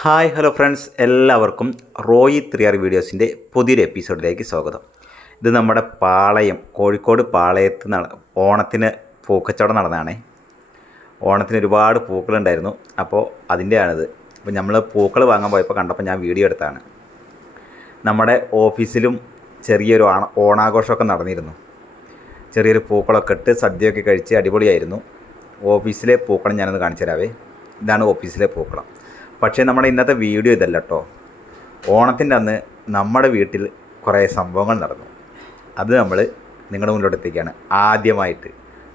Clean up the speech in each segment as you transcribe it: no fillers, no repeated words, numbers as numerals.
Hi hello friends, എല്ലാവർക്കും Roy 3R വീഡിയോസിൻ്റെ പുതിയൊരു എപ്പിസോഡിലേക്ക് സ്വാഗതം. ഇത് നമ്മുടെ കോഴിക്കോട് പാളയത്ത് ഓണത്തിന് പൂക്കച്ചവടം നടന്നതാണേ. ഓണത്തിന് ഒരുപാട് പൂക്കളുണ്ടായിരുന്നു. അപ്പോൾ അതിൻ്റെയാണിത്. അപ്പോൾ നമ്മൾ പൂക്കൾ വാങ്ങാൻ പോയപ്പോൾ കണ്ടപ്പോൾ ഞാൻ വീഡിയോ എടുത്താണ്. നമ്മുടെ ഓഫീസിലും ചെറിയൊരു ഓണാഘോഷമൊക്കെ നടന്നിരുന്നു. ചെറിയൊരു പൂക്കളൊക്കെ ഇട്ട് സദ്യയൊക്കെ കഴിച്ച് അടിപൊളിയായിരുന്നു. ഓഫീസിലെ പൂക്കളം ഞാനൊന്ന് കാണിച്ചു തരാവേ. ഇതാണ് ഓഫീസിലെ പൂക്കളം. പക്ഷേ നമ്മുടെ ഇന്നത്തെ വീഡിയോ ഇതല്ല കേട്ടോ. ഓണത്തിൻ്റെ അന്ന് നമ്മുടെ വീട്ടിൽ കുറേ സംഭവങ്ങൾ നടന്നു. അത് നമ്മൾ നിങ്ങളുടെ മുന്നിലോട്ട് എത്തിക്കുകയാണ്. ആദ്യമായിട്ട്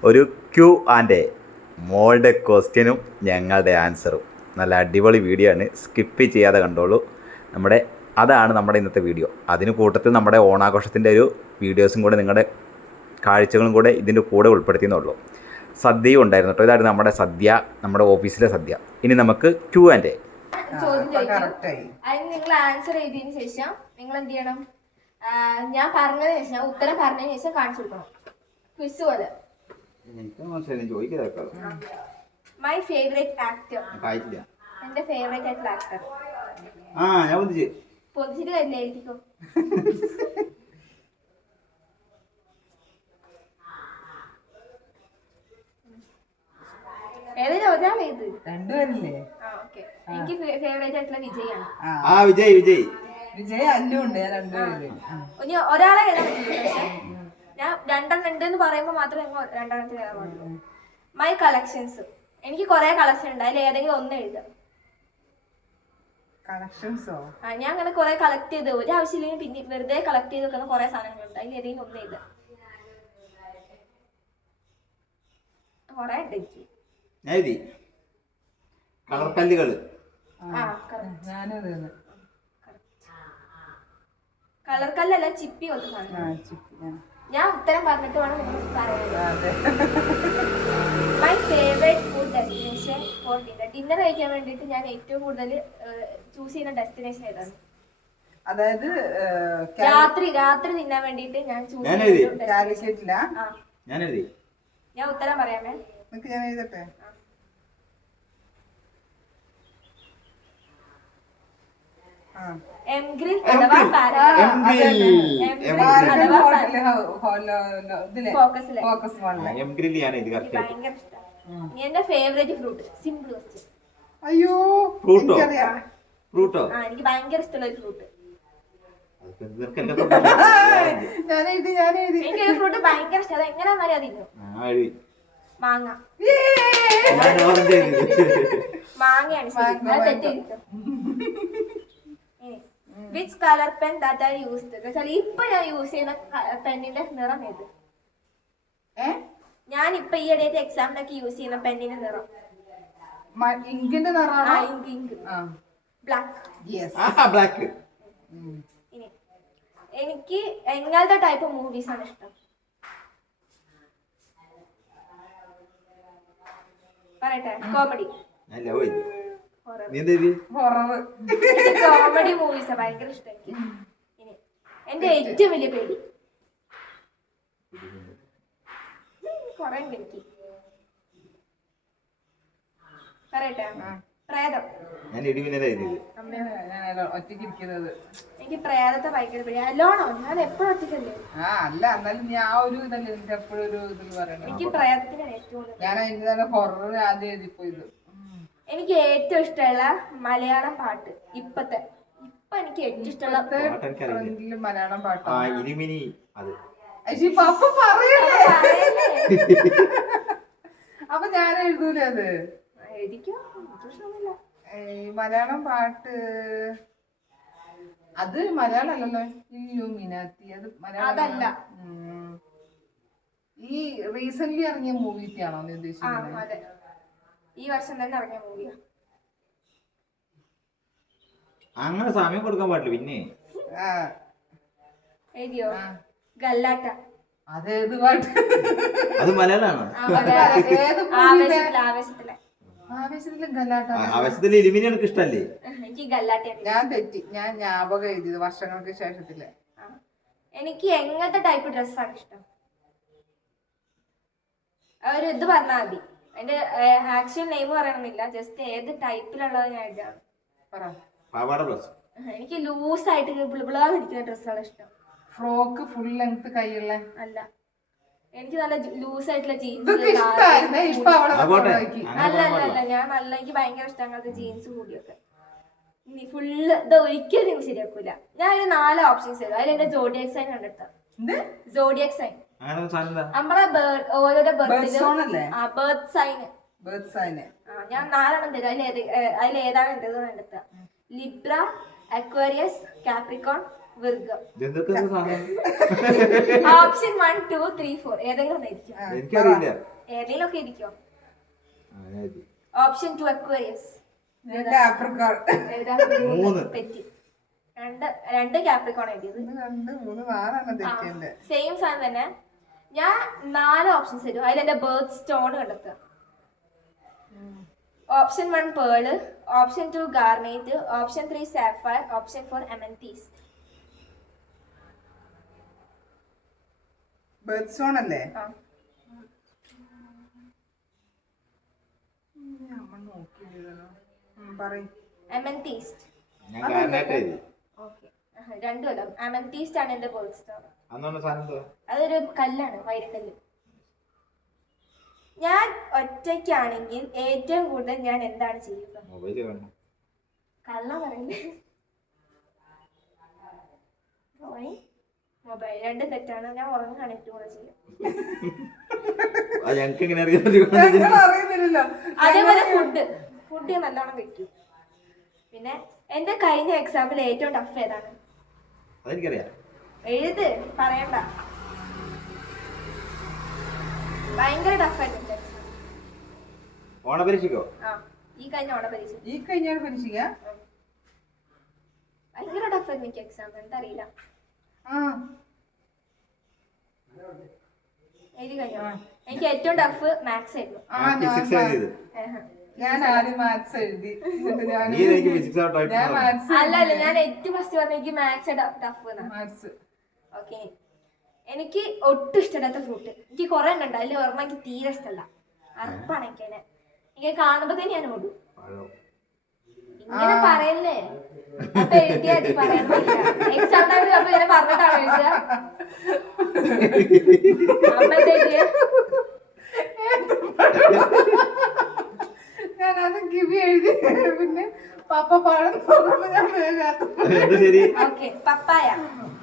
ഒരു Q&A, മോളുടെ ക്വസ്റ്റ്യനും ഞങ്ങളുടെ ആൻസറും. നല്ല അടിപൊളി വീഡിയോ ആണ്, സ്കിപ്പ് ചെയ്യാതെ കണ്ടോളൂ. അതാണ് നമ്മുടെ ഇന്നത്തെ വീഡിയോ. അതിന് കൂട്ടത്തിൽ നമ്മുടെ ഓണാഘോഷത്തിൻ്റെ ഒരു വീഡിയോസും കൂടെ, നിങ്ങളുടെ കാഴ്ചകളും കൂടെ ഇതിൻ്റെ കൂടെ ഉൾപ്പെടുത്തിയെന്നുള്ളൂ. സദ്യയും ഉണ്ടായിരുന്നു കേട്ടോ. ഇതായിരുന്നു നമ്മുടെ സദ്യ, നമ്മുടെ ഓഫീസിലെ സദ്യ. ഇനി നമുക്ക് Q&A. ചോദ്യം ചോദിക്കും. അതിന് നിങ്ങൾ ആൻസർ ചെയ്തതിന് ശേഷം നിങ്ങൾ എന്ത് ചെയ്യണം? ഞാൻ പറഞ്ഞതിന് ശേഷം, ഉത്തരം പറഞ്ഞതിന് ശേഷം കാണിച്ചു കൊടുക്കണം. ക്വിസ് പോലെ. My favourite actor. എന്റെ ഫേവറേറ്റ് ആയിട്ടുള്ള ആക്ടർ. പൊതിച്ചിട്ട് തന്നെ എഴുതിക്കോ. ഏതെങ്കിലും ഒരാൾ ഏത്? രണ്ടുപേരില്ലേ? എനിക്ക് ഫേവറേറ്റ് ആയിട്ടുള്ള വിജയാണ്. വിജയ് അല്ലുണ്ട്. ഞാൻ രണ്ടുപേരില്ലേ? ഇനി ഒരാളെ എഴുതാൻ പറ്റില്ല. പക്ഷെ ഞാൻ രണ്ടെണ്ണം ഉണ്ട് എന്ന് പറയുമ്പോൾ മാത്രമേ രണ്ടെണ്ണത്തിൽ എഴുതാൻ പാടുള്ളൂ. My collections. എനിക്ക് കുറെ കളക്ഷൻ ഉണ്ട്. അതിൽ ഏതെങ്കിലും ഒന്ന് എഴുതാം. കളക്ഷൻസോ? ഞാൻ അങ്ങനെ കുറെ കളക്ട് ചെയ്ത്, ഒരു ആവശ്യമില്ലെങ്കിൽ പിന്നെ വെറുതെ കളക്ട് ചെയ്ത് വെക്കുന്ന കുറെ സാധനങ്ങളുണ്ട്. അതിൽ ഏതെങ്കിലും ഒന്ന് എഴുതാം. കുറെ ഉണ്ട് എനിക്ക്. കളർ കല്ലല്ല, ചിപ്പി പോലത്തെ സാധനം. ഞാൻ ഉത്തരം പറഞ്ഞിട്ട് വേണം നിങ്ങൾ പറയുന്നത്. My favourite food destination four dinner. Dinner കഴിക്കാൻ വേണ്ടിയിട്ട് ഞാൻ ഏറ്റവും കൂടുതൽ ചൂസ് ചെയ്യുന്ന ഡെസ്റ്റിനേഷൻ ഏതാണ്? അതായത് രാത്രി തിന്നാൻ വേണ്ടിയിട്ട് ഞാൻ ചൂസ് ഞാൻ ഉത്തരം പറയാമേ. ഞാൻ എഴുതട്ടെ? എംഗ്രിൽ അഥവാ ഫോക്കസ്. എന്റെ ഫേവറേറ്റ് ഫ്രൂട്ട്. Simple question. അയ്യോ, എനിക്ക് ഭയങ്കര ഇഷ്ടമുള്ള ഒരു ഫ്രൂട്ട്. എനിക്കൊരു ഫ്രൂട്ട് ഭയങ്കര ഇഷ്ടം. അത് എങ്ങനെ വന്നാലും അതില്ലോ. മാങ്ങ. മാങ്ങയാണ് തെറ്റിയിരിക്കും. Which colour pen that I used. ഇപ്പൊ ഞാൻ യൂസ് ചെയ്യുന്ന പെന്നിന്റെ നിറം ഏത്? ഞാൻ ഇപ്പൊ ഈ ഇടയിട്ട് എക്സാമിനൊക്കെ യൂസ് ചെയ്യുന്ന പെന്നിന്റെ നിറം ഇങ്കിന്റെ നിറമാണോ? ഇങ്ക്. ബ്ലാക്ക്. ഇനി എനിക്ക് എങ്ങനത്തെ ടൈപ്പ് മൂവീസ് ആണ് ഇഷ്ടം? പറയട്ടെ. കോമഡി. കോമഡി മൂവീസ് ഭയങ്കര ഇഷ്ടം. ഇനി എന്റെ ഏറ്റവും വലിയ പേടി കൊറേ ഉണ്ട് എനിക്ക്. പറയട്ടെ. പ്രേതം. ഒറ്റയ്ക്കിരിക്കുന്നത്. എനിക്ക് പ്രേതത്തെ ഭയങ്കര പേടി. അല്ലോണോ? ഞാൻ എപ്പോഴും ഒറ്റയ്ക്കല്ലേ. അല്ല, എന്നാലും ഞാൻ ഒരു ഇതല്ലേ എനിക്ക് എപ്പോഴും ഒരു ഇതിൽ പറയണം. എനിക്ക് പ്രേതത്തിനാണ് ഏറ്റവും. ഞാൻ അതിന്റെ തന്നെ ഹൊറർ ആദ്യം എഴുതിപ്പോയത്. എനിക്ക് ഏറ്റവും ഇഷ്ടമുള്ള മലയാളം പാട്ട് ഇപ്പൊ എനിക്ക് ഏറ്റവും ഇഷ്ടമുള്ള മലയാളം പാട്ട് അപ്പൊ ഞാൻ എഴുതൂലേ അത്? എഴുതിക്കോ. മലയാളം പാട്ട് അത് മലയാളം അല്ലല്ലോ. ഇല്ലുമിനാത്തി. അത് അതല്ല. ഈ റീസെന്റ് ഇറങ്ങിയ മൂവിക്കാണോ നീ ഉദ്ദേശിക്കുന്നത്? ഈ വർഷം തന്നെ ഇറങ്ങിയ മൂവിയാ. അങ്ങനെ സമയം കൊടുക്കാൻ പാടില്ല. പിന്നെ എഴുതിയോ? ഗല്ലാട്ട. അതേത് പാട്ട്? അത് മലയാളാണ്. ആവേശത്തിലെ ഇലിമിനി എനിക്ക് ഇഷ്ടല്ലേ? എനിക്ക് ഗല്ലാട്ട. ഞാൻ തെറ്റി. ഞാൻ ജ്ഞാപകം എഴുതിയത് വർഷങ്ങൾക്ക് ശേഷത്തില്. എനിക്ക് എങ്ങനത്തെ ടൈപ്പ് ഡ്രസ്സാണ് ഇഷ്ടം? ഒരു ഇത് പറഞ്ഞാൽ മതി. അതിന്റെ ആക്ച്വൽ നെയിം പറയണമെന്നില്ല. ജസ്റ്റ് ഏത് ടൈപ്പിലുള്ളത് ഞാൻ എഴുതാണ്. പറ. പാവാട ബ്ലൗസ്. എനിക്ക് ലൂസായിട്ട് പിടിക്കുന്ന ഡ്രസ്സാണ് ഇഷ്ടം. ഫ്രോക്ക് ഫുൾ ലെങ്ത് കൈയുള്ള അല്ല, എനിക്ക് നല്ല ലൂസായിട്ടുള്ള ജീൻസ്. ഇതൊക്കെ ഇഷ്ടായിരുന്നേ, ഇപ്പൊ അവളെ അല്ല അല്ല അല്ല, ഞാൻ നല്ല, എനിക്ക് ഭയങ്കര ഇഷ്ടം അങ്ങനത്തെ ജീൻസ് കൂടിയൊക്കെ. ഇനി ഫുള്ള് ഇത് ഒരിക്കലും നിങ്ങൾ ശരിയാക്കൂല. ഞാൻ ഒരു 4 ഓപ്ഷൻസ് തരും. അതിൽ എന്റെ സോഡിയക് സൈൻ കണ്ടെത്താം. സോഡിയക് സൈൻ നമ്മളെ ഓരോരോ ബർത്ത് സൈന്. ഞാൻ 4 തരും. അതിലേതാണ് എന്റേത് കണ്ടെത്താം. Libra, Aquarius, Capricorn, Virgo. Option 1, 2, 3, 4 ഏതെങ്കിലും ഒന്നായിരിക്കും. ഏതെങ്കിലും ഒക്കെ ഇരിക്കും. Option 2 Aquarius. തെറ്റി. 2 കാപ്രിക്കോൺ എഴുതിയത്. സെയിം സാധനം തന്നെ. ഞാൻ 4 ഓപ്ഷൻസ് തരും. അതിൽ എന്റെ ബർത്ത് സ്റ്റോൺ കണ്ടെത്തുക. Option 1 pearl, option 2 garnet, option 3 sapphire, option 4 amethyst. Birthstone അല്ലേ? എമൻതീസ്റ്റ്. രണ്ടുമല്ല, അമൻതീസ്റ്റ് ആണ് എന്റെ ബേർഡ് സ്റ്റോൺ. അതൊരു കല്ലാണ്, വൈരക്കല്ല്. ഞാൻ ഒറ്റയ്ക്കാണെങ്കിൽ ഏറ്റവും കൂടുതൽ ഞാൻ എന്താണ് ചെയ്യുക? കള്ള പറയണ്ടേ? മൊബൈൽ. 2 തെറ്റാണ്. ഞാൻ ഉറങ്ങാണ് ഏറ്റവും കൂടുതൽ ചെയ്യാം. അതേപോലെ ഫുഡ് നല്ലോണം വെക്കും. പിന്നെ എന്റെ കഴിഞ്ഞ എക്സാമ്പിൾ ഏറ്റവും ടഫ് ഏതാണ്? എഴുത്, പറയണ്ട. ഭയങ്കര ടഫായിരുന്നു എന്റെ എക്സാം. ഓണപരീക്ഷക്കോ? ഈ കഴിഞ്ഞ ഓണപരീക്ഷ. ഭയങ്കര ടഫായിരുന്നു എനിക്ക് എക്സാം. എന്താ അറിയില്ല. എഴുതി കഴിഞ്ഞോ? എനിക്ക് ഏറ്റവും ടഫ് മാത്സ് ആയിരുന്നു. ഞാൻ ആദ്യം മാത്സ് എഴുതി. അല്ല, ഞാൻ ഏറ്റവും ഫസ്റ്റ് പറഞ്ഞ എനിക്ക് മാത്സ് ടഫ്. ഓക്കെ. എനിക്ക് ഒട്ടും ഇഷ്ടമില്ലാത്ത ഫ്രൂട്ട് എനിക്ക് കുറെ ഉണ്ട്. അതിൽ ഓർമ്മ എനിക്ക് തീരെ ഇഷ്ടമല്ല. അറപ്പാണ് എനിക്ക് കാണുമ്പോ തന്നെ ഞാൻ ഓടും. ഇങ്ങനെ പറയല്ലേ? അപ്പൊ എഴുതിയാ പറയാനില്ല. എക്സാം ടൈമിൽ അപ്പൊ ഇങ്ങനെ പറഞ്ഞിട്ടാണ് എഴുതുക. അമ്മ എഴുതിയ ഞാനത് കിവി എഴുതി. പിന്നെ പപ്പ പാടും ഞാൻ ഓക്കെ. പപ്പായ.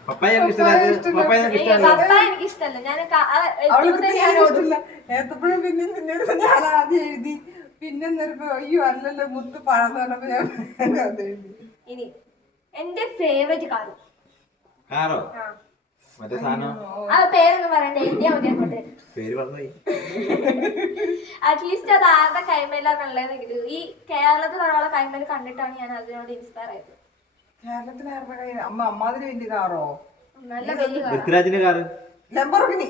പപ്പായ എനിക്ക് ഇഷ്ടമല്ല. ഞാൻ ഏത്തപ്പഴം പിന്നെ നിന്നോട് ഞാൻ ആദ്യം എഴുതി. പിന്നെ അയ്യോ അല്ലല്ലോ മുത്ത് പഴം പറഞ്ഞപ്പോ ഞാൻ അത് എഴുതി. ഇനി എന്റെ ഫേവറേറ്റ് കാറ്. ആ പേരൊന്നും പറയണ്ട, എഴുതിയാ മതി അങ്ങോട്ട്. അറ്റ്ലീസ്റ്റ് അത് ആരുടെ കൈമേലാന്നുള്ളതെങ്കിലും ഈ കേരളത്തിൽ ഒരാളെ കൈമേൽ കണ്ടിട്ടാണ് ഞാൻ അതിനോട് ഇൻസ്പയർ ആയത്. കേരളത്തിൽ അമ്മാതിരി വലിയ കാറോ? നല്ല വലിയ കാറ്. ലംബോർഗിനി.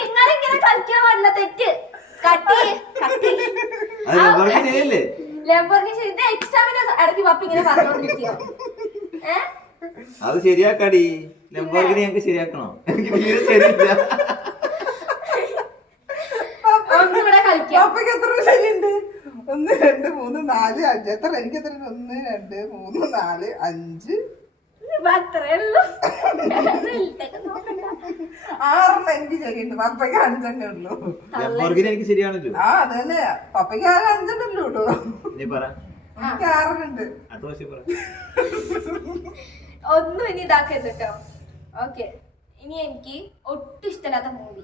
നിങ്ങളിങ്ങനെ കളിക്കാൻ പാടില്ല. തെറ്റ്. ലംബോർഗിനി എക്സാമിന് ഇടയ്ക്ക് പപ്പ ഇങ്ങനെ പറഞ്ഞോണ്ടിരിക്കോ? അത് ശരിയാക്കാടി. ലംബോർഗിനി ഞങ്ങൾക്ക് ശരിയാക്കണോ? ഒന്നിവിടെ കളിക്കാം. പപ്പയ്ക്ക് എത്ര ശരിയുണ്ട്? 1, 2, 3, 4, 5. എത്ര? എനിക്ക് എത്ര? 1, 2, 3, 4, 5. 6 എനിക്ക് ശരിയുണ്ട്. പപ്പയ്ക്ക് 5 ഉള്ളൂ. എനിക്ക് ശരിയാണല്ലോ. അതന്നെ. പപ്പയ്ക്ക് 5 ഉള്ളൂ. എനിക്ക് 6 ഉണ്ട്. ഒന്നും ഇനി ഇതാക്കരുത് കേട്ടോ. ഓക്കെ. ഇനി എനിക്ക് ഒട്ടും ഇഷ്ടമില്ലാത്ത മൂവി.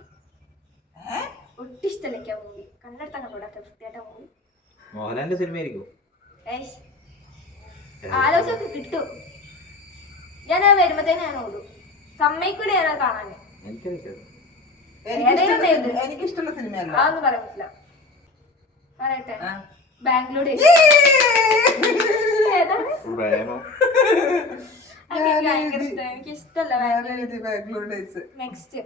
ഒട്ടും ഇഷ്ടമില്ല മൂവി. കണ്ണെടുത്താ കണ്ടോടാ വൃത്തിയായിട്ട മൂവി. മോഹൻലാലിന്റെ സിനിമ ആയിരിക്കും. ആലോചിച്ചൊക്കെ കിട്ടും. ഞാൻ വരുമ്പത്തേന് ഞാൻ ഓടും. സമ്മതിക്കൂടെ ഞാൻ കാണാൻ. എനിക്കിഷ്ടമുള്ള സിനിമയല്ല. അതൊന്നും പറയാൻ പറ്റില്ല. പറയട്ടെ. ബാംഗ്ലൂർ ഡേയ്സ്. എനിക്ക് ഇഷ്ടമല്ല ബാംഗ്ലൂർ ഡേയ്സ്. നെക്സ്റ്റ്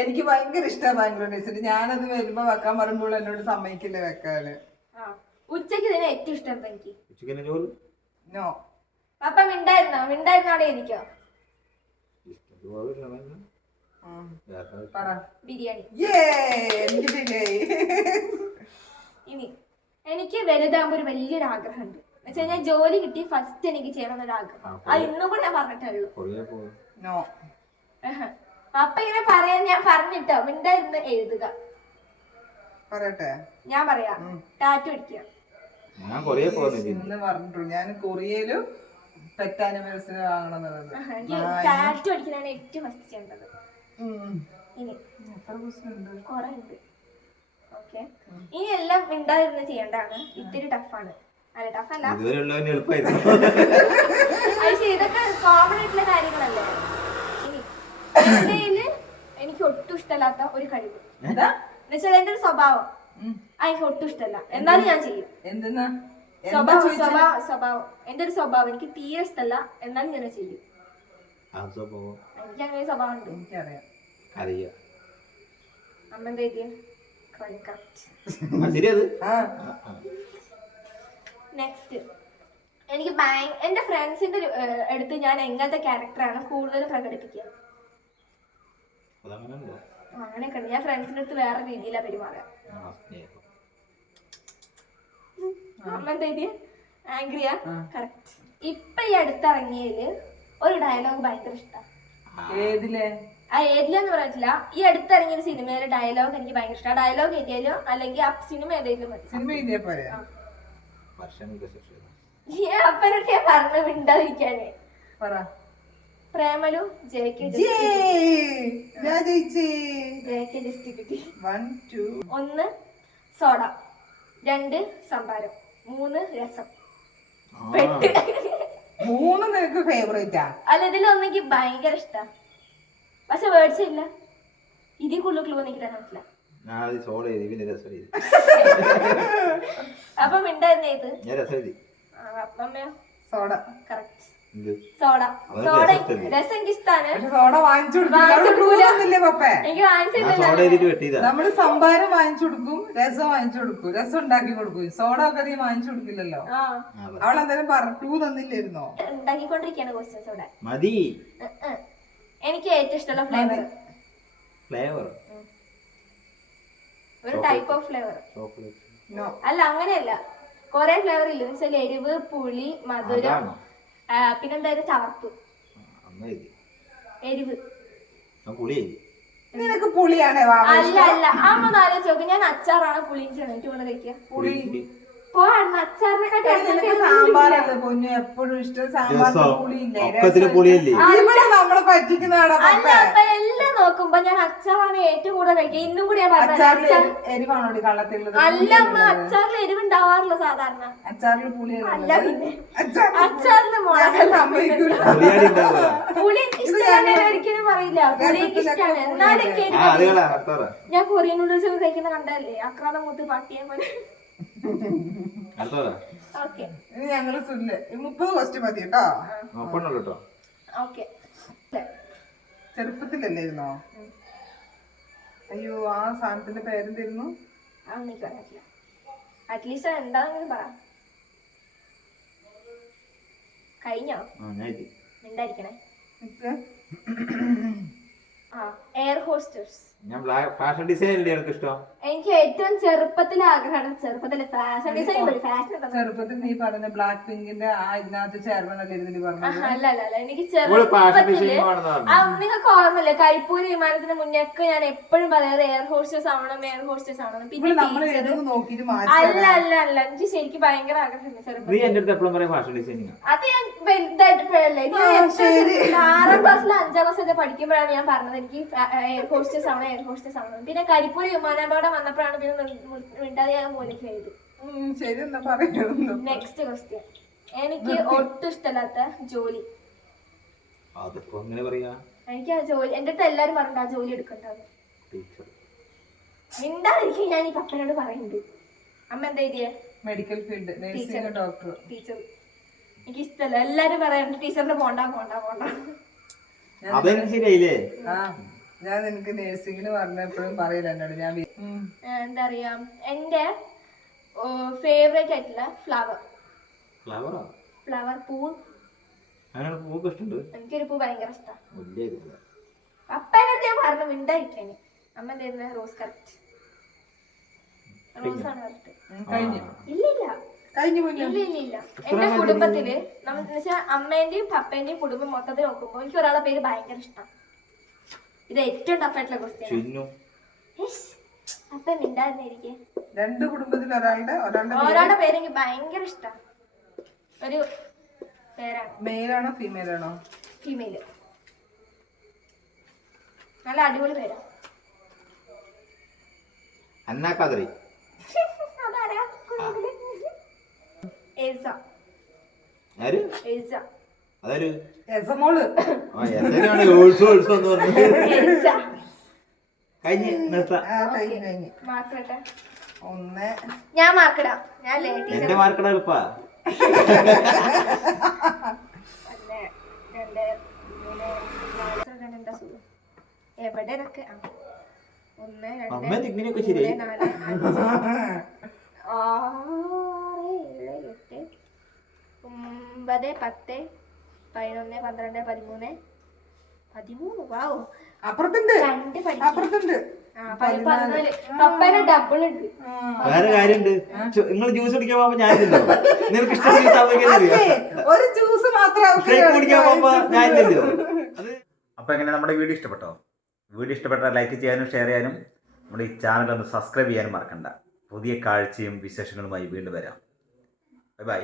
എനിക്ക് ഭയങ്കര ഇഷ്ടമാണ് ബാംഗ്ലൂർ ഡേയ്സ്. ഞാനത് വരുമ്പോ വെക്കാൻ പറയുമ്പോൾ എന്നോട് സമ്മതിക്കില്ല വെക്കാന്. ഉച്ചക്ക് ഇതിനെ ഏറ്റവും ഇഷ്ടം എനിക്ക്. നോ. പപ്പ മിണ്ടായിരുന്നോടെ ഇരിക്കോ? ബിരിയാണി. ഇനി എനിക്ക് വലുതാകുമ്പോ ഒരു വലിയൊരു ആഗ്രഹമുണ്ട് എന്ന് വെച്ച് കഴിഞ്ഞാൽ ജോലി കിട്ടി ഫസ്റ്റ് എനിക്ക് ചെയ്യണം എന്നൊരു ആഗ്രഹം. അത് ഇന്നും കൂടെ ഞാൻ പറഞ്ഞിട്ടുള്ളൂ. നോ പപ്പ ഇങ്ങനെ പറയാൻ ഞാൻ പറഞ്ഞിട്ടോ മിണ്ടായിരുന്നു എഴുതുക. പറയട്ടെ, ഞാൻ പറയാം ടാറ്റു അടിക്കുക. ഇന്ന് പറഞ്ഞിട്ടുള്ളൂ ഞാൻ കൊറിയയിലും പെറ്റ് ആനിമൽസിന് വാങ്ങണം എന്നുള്ളത്. എനിക്ക് ടാറ്റു അടിക്കാനാണ് ഏറ്റവും ഫസ്റ്റ് ചെയ്യേണ്ടത്. ഇനി എത്ര പ്രശ്നമുണ്ട്? കൊറേ ഉണ്ട്. ഓക്കെ, ഇനി എല്ലാം മിണ്ടാതിരുന്ന് ചെയ്യേണ്ടതാണ്. ഇത്തിരി ടഫാണ്. അല്ല ടഫല്ല, ഇതൊക്കെ കോമൺ ആയിട്ടുള്ള കാര്യങ്ങളല്ലേ. ഇനി എന്റെയില് എനിക്ക് ഒട്ടും ഇഷ്ടമല്ലാത്ത ഒരു കഴിവ് എന്നുവെച്ചാൽ എന്റെ ഒരു സ്വഭാവം എനിക്ക് ഒട്ടും ഇഷ്ടമല്ല, എന്നാലും ഞാൻ ചെയ്യും. എന്തെന്നാ സ്വഭാവം എന്റെ ഒരു സ്വഭാവം എനിക്ക് തീരെ ഇഷ്ടമല്ല, എന്നാലും ഞാൻ ചെയ്യും. എനിക്ക് അങ്ങനെ സ്വഭാവം ഉണ്ട്. എനിക്കറിയാം. അമ്മ എന്താ എഴുതിയ നെക്സ്റ്റ് എനിക്ക് എന്റെ ഫ്രണ്ട്സിന്റെ അടുത്ത് ഞാൻ എങ്ങനത്തെ ക്യാരക്ടറാണ് കൂടുതൽ പ്രകടിപ്പിക്കുക. അങ്ങനെയൊക്കെ ഉണ്ട്. ഞാൻ ഫ്രണ്ട്സിന്റെ അടുത്ത് വേറെ രീതിയിലാണ് പെരുമാറുക. അമ്മ എന്താ എഴുതിയ ആംഗ്രിയാ? കറക്റ്റ്. ഇപ്പൊ ഈ അടുത്തിറങ്ങിയതില് ഒരു ഡയലോഗ് ഭയങ്കര ഇഷ്ടമാണ്. ഏതിലെന്ന് പറഞ്ഞിട്ടില്ല, ഈ അടുത്തിറങ്ങിയ സിനിമയിലെ ഡയലോഗ് എനിക്ക് ഭയങ്കര ഇഷ്ടമാണ്. ഡയലോഗ് എഴുതിയാലോ അല്ലെങ്കിൽ ആ സിനിമ ഏതെങ്കിലും മതി. അപ്പനടുത്ത് ഞാൻ പറഞ്ഞു മിണ്ടാതിരിക്കാനേ. പ്രേമലു ജെകെ ജസ്റ്റ് കിട്ടി. 1 സോഡ, 2 സംഭാരം, 3 രസം. 3 നിനക്ക് ഫേവറേറ്റാ? അല്ല, ഇതിലൊന്നെനിക്ക് ഭയങ്കര ഇഷ്ടാ, പക്ഷെ വേർഡ്സ് ഇല്ല. ഇതിൽ കൂടുതൽ ക്ലൂ എനിക്ക് തരാൻ പറ്റില്ല. അപ്പൊ മിണ്ടായിരുന്നേ ഇത്. അപ്പമ്മയോ? സോഡ. കറക്റ്റ്. സോഡ. രസം എനിക്ക് ഇഷ്ടാണ്. സോഡ വാങ്ങിച്ചു എനിക്ക് വാങ്ങിച്ചില്ല. നമ്മള് സംഭാരം വാങ്ങിച്ചു കൊടുക്കും, രസം വാങ്ങിച്ചു കൊടുക്കും, രസം ഉണ്ടാക്കി കൊടുക്കും. സോഡ ഒക്കെ നീ വാങ്ങിച്ചു കൊടുക്കില്ലല്ലോ. അവളെന്തായാലും പറഞ്ഞു തന്നില്ലായിരുന്നോ? ഉണ്ടാക്കിക്കൊണ്ടിരിക്കാണ് ക്വസ്റ്റ്യൻസ് ഇവിടെ. എനിക്ക് ഏറ്റവും ഇഷ്ടമുള്ള ഫ്ലേവർ ഒരു ടൈപ്പ് ഓഫ് ഫ്ലേവർ അല്ല, അങ്ങനെയല്ല. കൊറേ ഫ്ലേവർ ഇല്ല. വെച്ചാൽ എരിവ്, പുളി, മധുരം, പിന്നെന്തായാലും ചവർപ്പ്. എരിവ് നിനക്ക് പുളിയാണേ? അല്ല അല്ല, അമ്മ ആലോചിച്ച് നോക്ക്. ഞാൻ അച്ചാറാണ് പുളി കൊണ്ട് കഴിക്കുക. പുളി സാമ്പാറല്ലേ പൊന്നു എപ്പോഴും ഇഷ്ടം? സാമ്പാറിന് പുളിയില്ലേ? നമ്മളെ പറ്റിക്കുന്നതാണോ? എല്ലാം നോക്കുമ്പോ ഞാൻ അച്ചാറാണ് ഏറ്റവും കൂടുതൽ കഴിക്കുക. ഇന്നും കൂടി ഞാൻ എരിവാണോ കള്ളത്തിലുള്ളത്? അല്ല അമ്മ, അച്ചാറിൽ എരിവ് ഉണ്ടാവാറില്ല സാധാരണ. അച്ചാറിൽ പുളി അല്ല, പിന്നെ അച്ചാറിന് പുളി ഇഷ്ടമാണ് ഒരിക്കലും പറയില്ല. പുളി എനിക്ക് ഇഷ്ടമാണ്, എന്നാലും ഞാൻ കൊറിയൻ നൂഡിൽസ് ഒക്കെ കഴിക്കുന്ന കണ്ടല്ലേ, അക്രാതം മുത്ത് പാട്ടിയെ പോലെ. ഞങ്ങള് 30 ക്വസ്റ്റ്യൻ മതി കേട്ടോ. ചെറുപ്പത്തിലല്ലായിരുന്നോ? അയ്യോ, ആ സാധനത്തിന്റെ പേരെന്തായിരുന്നു? അറ്റ്ലീസ്റ്റ് എന്താണെങ്കിലും പറ. കഴിഞ്ഞോ? മിണ്ടായിരിക്കണേ. Air hostess. ഫാഷൻ ഡിസൈൻ ഇഷ്ടം. എനിക്ക് ഏറ്റവും ചെറുപ്പത്തിലെ ആഗ്രഹമാണ്. ചെറുപ്പത്തിലെ ഫാഷൻ ഡിസൈൻ ചെറുപ്പത്തിൽ നീ പറഞ്ഞ ബ്ലാക്ക് പിങ്കിന്റെ ആ ഇതിനകത്ത് ചേർന്നല്ലേ അല്ല അല്ല അല്ല, എനിക്ക് ചെറുപ്പത്തില് നിങ്ങൾക്ക് ഓർമ്മയില്ലേ, കരിപ്പൂര് വിമാനത്തിന് മുന്നേക്ക് ഞാൻ എപ്പോഴും പറയാറ് എയർ ഹോസ്റ്റേഴ്സ് ആവണം, എയർ ഹോസ്റ്റേഴ്സ് ആവണം. പിന്നെ അല്ല അല്ല അല്ല, എനിക്ക് ശരിക്കും ഭയങ്കര ആഗ്രഹമുണ്ട് ചെറുപ്പത്തിൽ. അത് ഞാൻ വലുതായിട്ടല്ലേ, 6ാം ക്ലാസ്സിൽ 5ാം ക്ലാസ്സിൽ പഠിക്കുമ്പോഴാണ് ഞാൻ പറഞ്ഞത് എനിക്ക് എയർ ഹോസ്റ്റേഴ്സ് ആവണം, എയർ ഹോസ്റ്റേഴ്സ് ആവണം. പിന്നെ കരിപ്പൂർ വിമാനാപകടം വന്നപ്പോഴാണ് പിന്നെ മിണ്ടാതെ ഞാൻ മൂലയ്ക്ക് എഴുതി. Next question. എനിക്ക് ഒട്ടും ഇഷ്ടമല്ലാത്ത ജോലി. എനിക്ക് ആ ജോലി എന്റെ അടുത്ത് എല്ലാരും പറഞ്ഞിട്ട് ആ ജോലി എടുക്കണ്ടാവും. മിണ്ടാതിരിക്കും. ഞാൻ ഈ പപ്പനോട് പറയുന്നുണ്ട്. അമ്മ എന്താ എഴുതിയ? Medical field, doctor. ടീച്ചർ എനിക്ക് ഇഷ്ടമല്ല. എല്ലാരും പറയാറുണ്ട് ടീച്ചറിന് പോണ്ട പോണ്ട പോണ്ട. ഞാൻ നിനക്ക് നേഴ്സിംഗിന് പറഞ്ഞപ്പോഴും പറയില്ല എന്നോട്. ഞാൻ എന്താ പറയാ, എന്റെ ഫേവറേറ്റ് ആയിട്ടുള്ള ഫ്ലവർ പൂ. എനിക്കൊരു പൂ ഭയങ്കര ഇഷ്ടമാണ്. അപ്പനടുത്ത് ഞാൻ പറഞ്ഞു മിണ്ടായിരിക്കാന്. അമ്മ എന്തായിരുന്നു? റോസ്. കറക്റ്റ്. റോസാണ് കറക്റ്റ്. കഴിഞ്ഞു ഇല്ലില്ല കഴിഞ്ഞു പോയി. ഇല്ല എന്റെ കുടുംബത്തില് എന്ന് വെച്ചാൽ അമ്മേന്റെയും പപ്പേന്റെയും കുടുംബം മൊത്തത്തിൽ നോക്കുമ്പോ എനിക്ക് ഒരാളെ പേര് ഭയങ്കര ഇഷ്ടം. ഇത് ഏറ്റവും ടഫായിട്ടുള്ള ക്വസ്റ്റ്യൻ. ചിന്നു അപ്പൊ മിണ്ടാതിരിക്കെ. രണ്ട് കുടുംബത്തിൽ ഒരാളുടെ പേര് എനിക്ക് ഭയങ്കര ഇഷ്ടം. ഒരു പേരാണ്. മെയിലാണോ ഫീമെയിലാണോ? ഫീമെയില്. നല്ല അടിപൊളി പേരാ. അന്നാ കദറി. അതാരാ കുടുംബത്തില്? എൽസ. ആര്? എൽസ. അതൊരു എസമോള്. എൽസ. കഴിഞ്ഞ് നിർത്താം. കഴിഞ്ഞു. മാർക്കിടട്ടെ. ഒന്ന്. ഞാൻ മാർക്കിടാം. ഞാൻ എന്റെ മാർക്കട എളുപ്പാ. 1 2 3 4 സുഖം എവിടെ ഇതൊക്കെ 1 2 ഇങ്ങനെയൊക്കെ ശരിയായി. 3 4 5 6 7 8 9 10 11 12 13 13. വാവ്. അപ്പുറത്തുണ്ട്. അപ്പുറത്തുണ്ട്. പപ്പേനെ ഡബിൾ ഉണ്ട്. വേറെ കാര്യണ്ട്. നിങ്ങൾ ജ്യൂസ് കുടിക്കാൻ പോകുമ്പോ ഞാനില്ലല്ലോ. നിനക്ക് ഇഷ്ടം ഒരു ജ്യൂസ് മാത്രം കുടിക്കാൻ പോകുമ്പോ ഞാനില്ലല്ലോ. അപ്പൊ എങ്ങനെ നമ്മുടെ വീഡിയോ ഇഷ്ടപ്പെട്ടോ? വീഡിയോ ഇഷ്ടപ്പെട്ടാൽ ലൈക്ക് ചെയ്യാനും ഷെയർ ചെയ്യാനും നമ്മുടെ ഈ ചാനൽ ഒന്ന് സബ്സ്ക്രൈബ് ചെയ്യാനും മറക്കണ്ട. പുതിയ കാഴ്ചയും വിശേഷങ്ങളുമായി വീണ്ടും വരാം. Bye bye.